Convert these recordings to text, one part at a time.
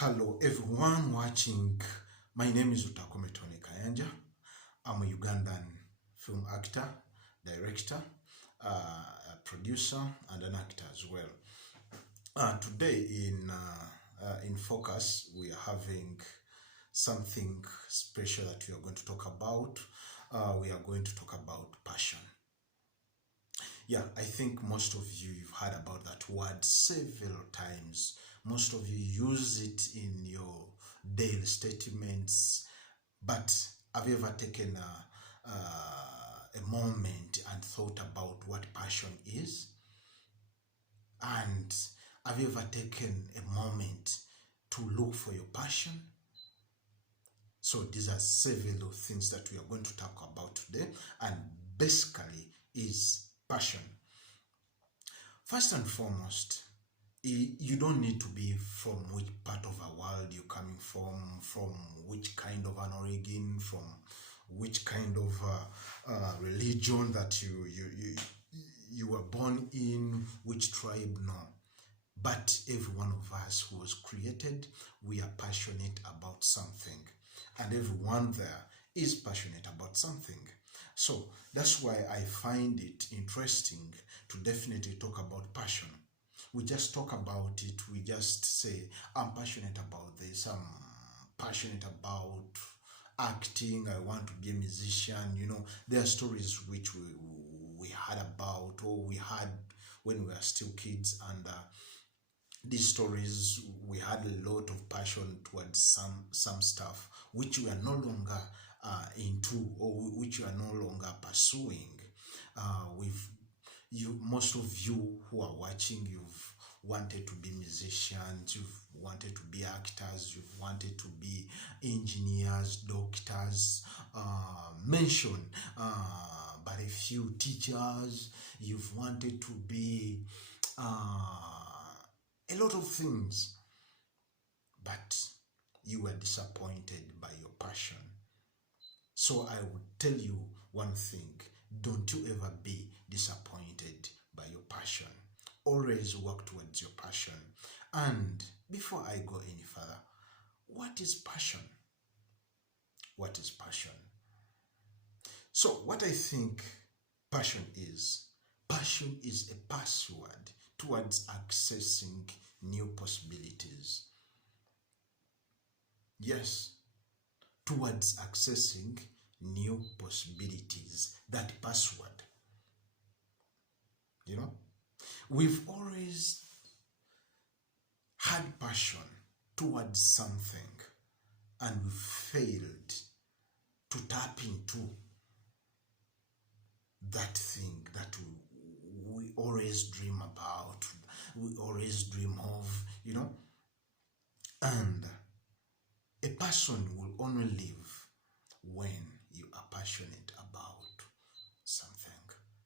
Hello everyone watching. My name is Lutakome Tony Kayanja. I'm a Ugandan film actor, director, producer, and an actor as well. Today in Focus, we are having something special that we are going to talk about. We are going to talk about passion. Yeah, I think most of you've heard about that word several times. Most of you use it in your daily statements. But have you ever taken a moment and thought about what passion is? And have you ever taken a moment to look for your passion? So these are several things that we are going to talk about today, and basically is passion. First and foremost, you don't need to be from which part of the world you're coming from which kind of an origin, from which kind of religion that you were born in, which tribe, no. But every one of us who was created, we are passionate about something. And everyone there is passionate about something. So that's why I find it interesting to definitely talk about passion. We just talk about it, we just say, I'm passionate about this, I'm passionate about acting, I want to be a musician. There are stories which we had about, or we had when we were still kids, and these stories, we had a lot of passion towards some stuff which we are no longer into, or which we are no longer pursuing. Most of you who are watching, you've wanted to be musicians, you've wanted to be actors, you've wanted to be engineers, doctors, mention but a few teachers, you've wanted to be a lot of things, but you were disappointed by your passion. So I would tell you one thing: don't you ever be disappointed by your passion. Always work towards your passion. And before I go any further, what is passion? What is passion? So what I think passion is a password towards accessing new possibilities. Yes, towards accessing new possibilities. That password. We've always had passion towards something, and we failed to tap into that thing that we always dream about, we always dream of, And a person will only live when you are passionate about something.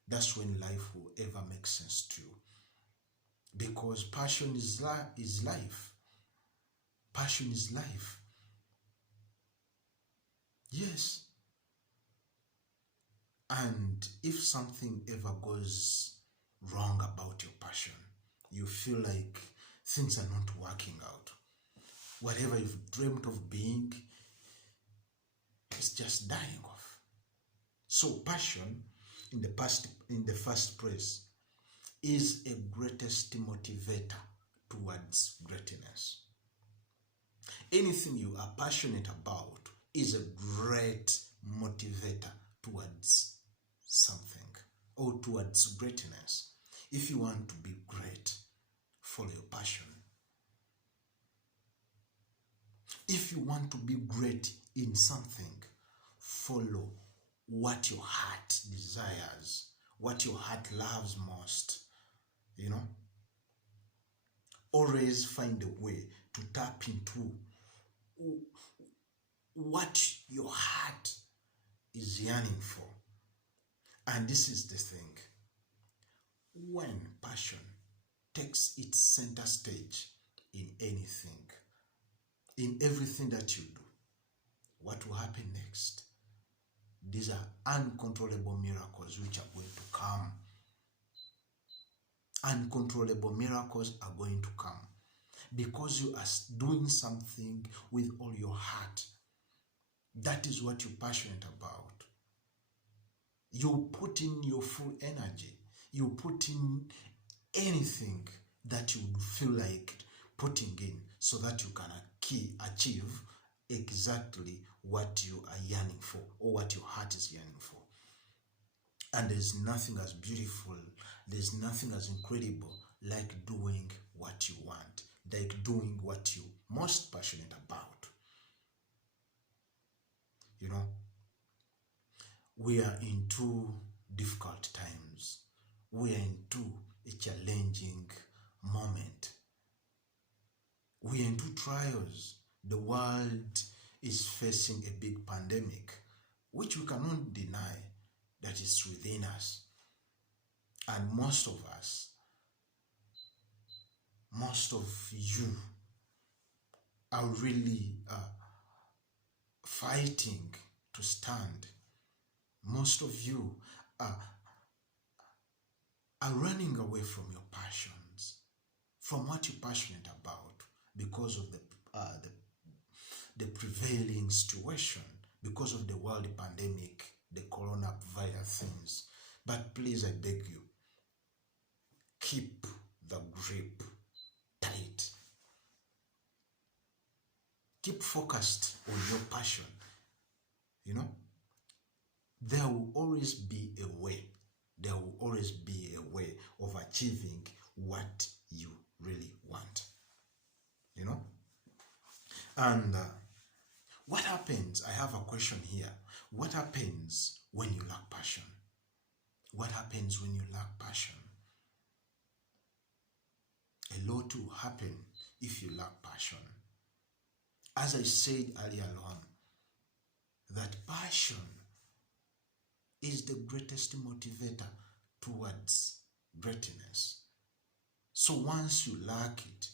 That's when life will ever make sense to you. Because passion is life. Passion is life. Yes. And if something ever goes wrong about your passion, you feel like things are not working out, whatever you've dreamt of being is just dying off. So passion, in the first place, is a greatest motivator towards greatness. Anything you are passionate about is a great motivator towards something, or towards greatness. If you want to be great, follow your passion. If you want to be great in something, follow what your heart desires, what your heart loves most. Always find a way to tap into what your heart is yearning for. And this is the thing: when passion takes its center stage in anything, in everything that you do, what will happen next? These are uncontrollable miracles which are going to come. Uncontrollable miracles are going to come. because you are doing something with all your heart. That is what you're passionate about. You put in your full energy. You put in anything that you feel like putting in so that you can achieve exactly what you are yearning for, or what your heart is yearning for. And there's nothing as beautiful, there's nothing as incredible like doing what you want, like doing what you're most passionate about. You know, we are in two difficult times. We are into a challenging moment. We are into trials. The world is facing a big pandemic, which we cannot deny that is within us. And most of us, most of you are really fighting to stand. Most of you are running away from your passions, from what you're passionate about, because of the prevailing situation, because of the world pandemic, the coronavirus things. But please, I beg you, keep the grip tight. Keep focused on your passion. You know, there will always be a way. There will always be a way of achieving what you really want. You know? And what happens? I have a question here. What happens when you lack passion? What happens when you lack passion? A lot will happen if you lack passion. As I said earlier on, that passion is the greatest motivator towards greatness. So once you lack it,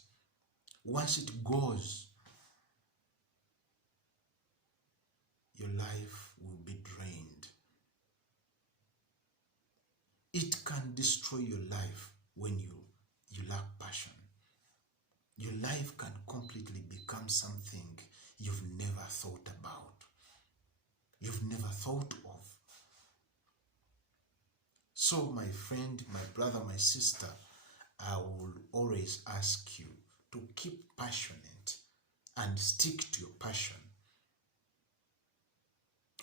once it goes, your life will be drained. It can destroy your life when you lack passion. Your life can completely become something you've never thought about, you've never thought of. So my friend, my brother, my sister, I will always ask you to keep passionate and stick to your passion.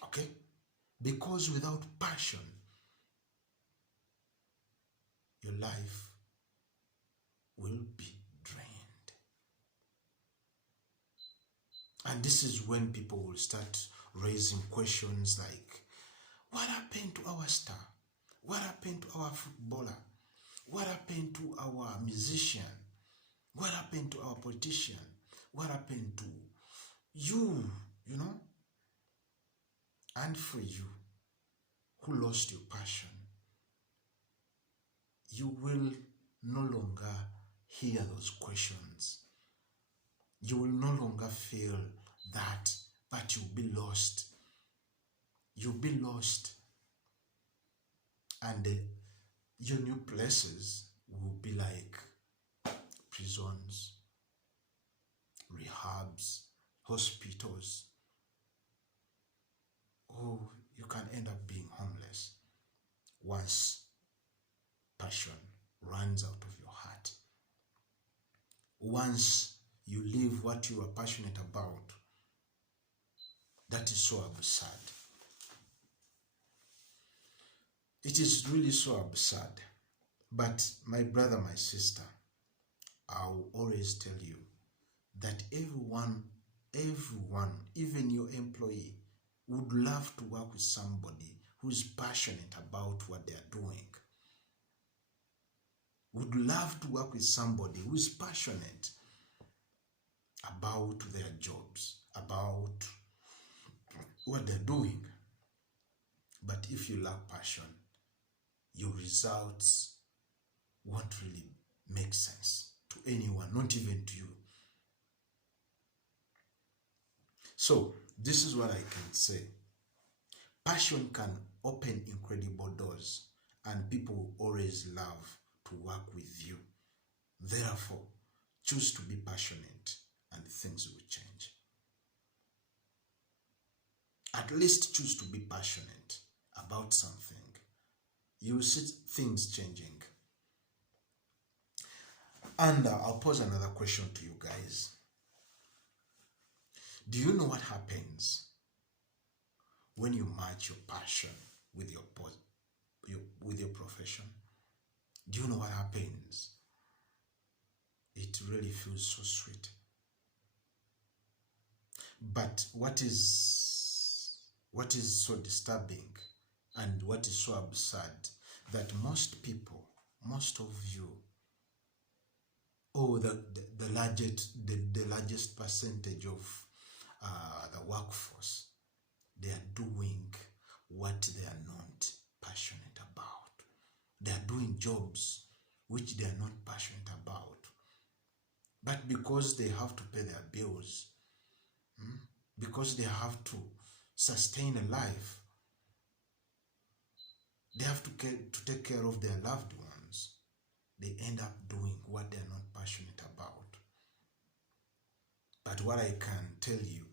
Okay? Because without passion, your life will be drained. And this is when people will start raising questions like, what happened to our star? What happened to our footballer? What happened to our musician? What happened to our politician? What happened to you, you know? And for you, who lost your passion, you will no longer hear those questions. You will no longer feel that, but you'll be lost. You'll be lost. And your new places will be like prisons, rehabs, hospitals. Or you can end up being homeless once passion runs out of your heart. Once you leave what you are passionate about, that is so absurd. It is really so absurd. But my brother, my sister, I will always tell you that everyone, even your employee, would love to work with somebody who's passionate about what they are doing. Would love to work with somebody who's passionate about their jobs, about what they're doing. But if you lack passion, your results won't really make sense to anyone, not even to you. So, this is what I can say. Passion can open incredible doors, and people always love to work with you. Therefore, Choose to be passionate and things will change. At least choose to be passionate about something. You will see things changing. And I'll pose another question to you guys. Do you know what happens when you match your passion with your profession? Do you know what happens? It really feels so sweet. But what is so disturbing and what is so absurd, that most people, most of you, the largest percentage of the workforce, they are doing what they are not passionate about. They are doing jobs which they are not passionate about. But because they have to pay their bills, because they have to sustain a life, they have to take care of their loved ones, they end up doing what they are not passionate about. But what I can tell you,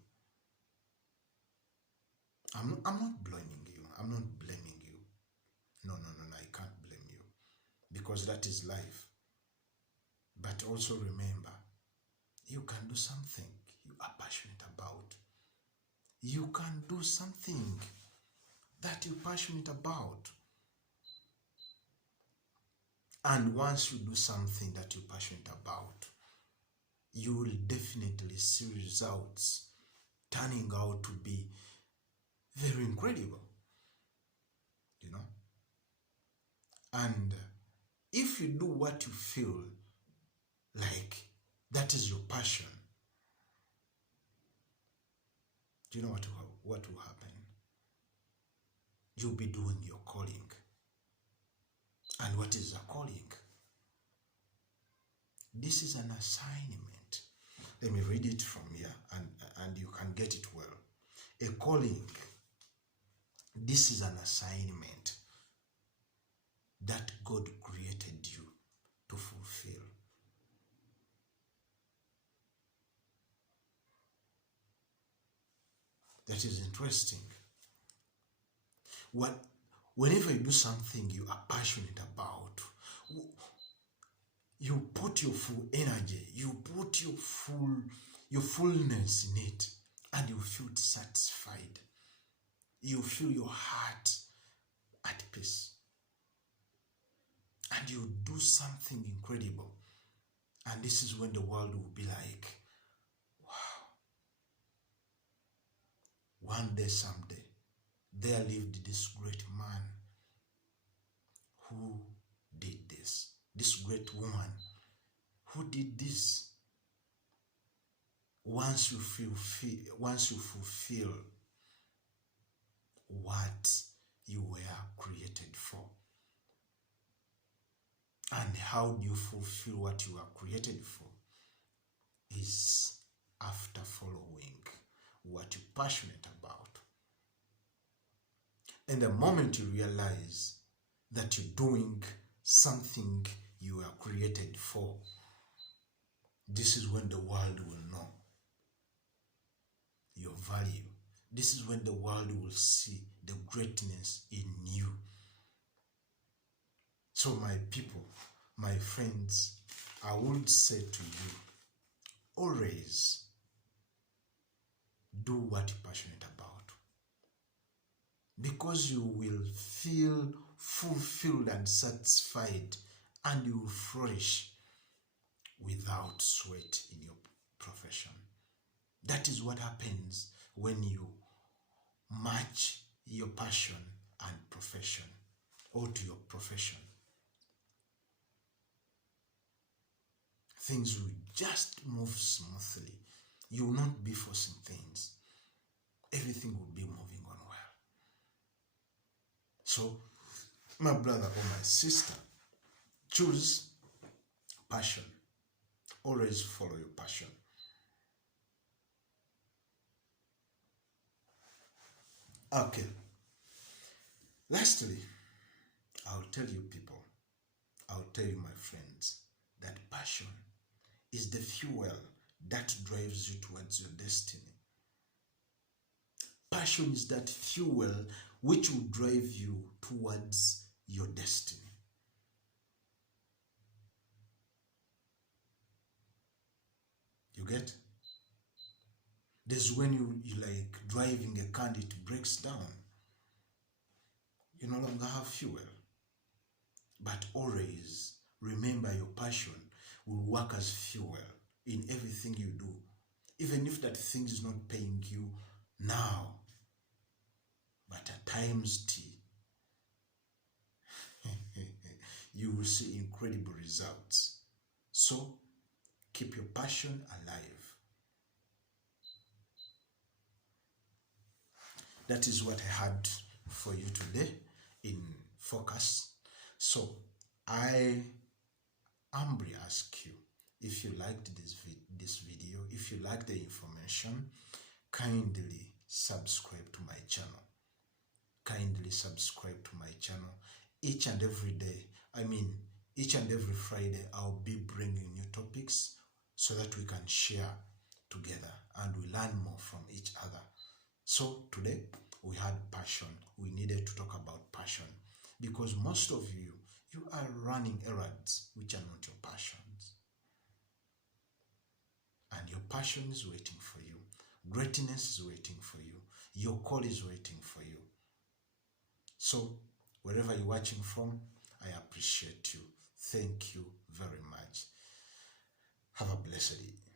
I'm not blaming you. I'm not blaming you. No, I can't blame you, because that is life. But also remember, you can do something you are passionate about. You can do something that you're passionate about. And once you do something that you're passionate about, you will definitely see results turning out to be very incredible, you know. And if you do what you feel like that is your passion, do you know what will happen? You'll be doing your calling. And what is a calling? This is an assignment. Let me read it from here and you can get it well. A calling, this is an assignment that God created you to fulfill. That is interesting. Whenever you do something you are passionate about, you put your full energy, you put your fullness in it, and you feel satisfied. You feel your heart at peace. And you do something incredible. And this is when the world will be like, wow. One day, someday, there lived this great man who did this. This great woman who did this. Once you fulfill what you were created for. And how do you fulfill what you are created for? Is after following what you're passionate about. And the moment you realize that you're doing something you are created for, this is when the world will know your value. This is when the world will see the greatness in you. So my people, my friends, I would say to you, always do what you're passionate about. Because you will feel fulfilled and satisfied, and you will flourish without sweat in your profession. That is what happens when you match your passion and profession, or to your profession. Things will just move smoothly. You will not be forcing things. Everything will be moving on well. So, my brother or my sister, choose passion. Always follow your passion. Okay. Lastly, I'll tell you people, I'll tell you my friends, that passion is the fuel that drives you towards your destiny. Passion is that fuel which will drive you towards your destiny. You get? There's when you like driving a car, it breaks down. You no longer have fuel. But always remember your passion will work as fuel in everything you do. Even if that thing is not paying you now, but at times T, you will see incredible results. So keep your passion alive. That is what I had for you today in Focus. So I humbly ask you, if you liked this video, if you like the information, kindly subscribe to my channel. Kindly subscribe to my channel. Each and every day, each and every Friday, I'll be bringing new topics so that we can share together and we learn more from each other. So today we had passion. We needed to talk about passion because most of you are running errands which are not your passions. And your passion is waiting for you. Greatness is waiting for you. Your call is waiting for you. So wherever you're watching from, I appreciate you. Thank you very much. Have a blessed day.